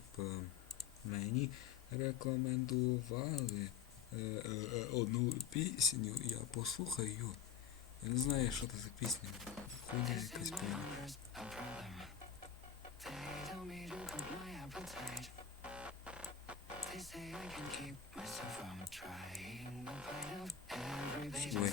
типу, мені рекомендували е, е, е, одну пісню, я послухаю. Я не знаю, що це за пісня. Хуйня якась певна. Ой.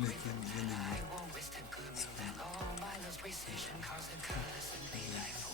Making really I will waste the good, that all my lost precision cause a curse and lead life.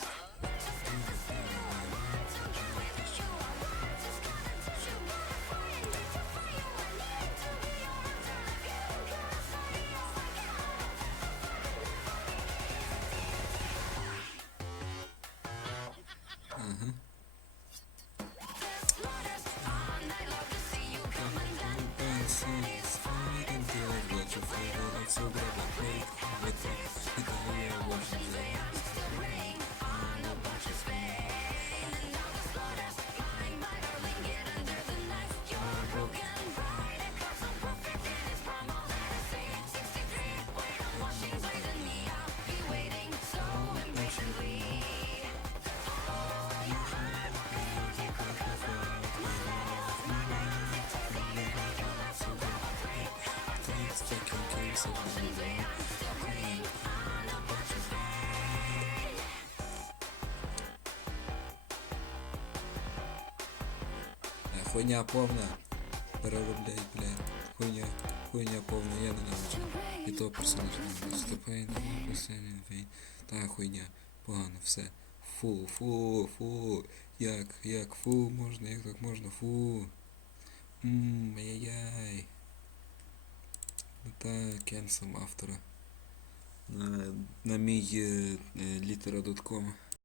Макс. Е, хуйня повна. Переробляй, бля. Хуйня, хуйня повна, я не ненавиджу. І то персонаж не виступає, не виступає, Та хуйня, погано, все. Фу, фу, фу. Як, як, фу, можна, як так можна, фу. Ммм, яй-яй та кенсом автора. На, на мій е, е, літера.com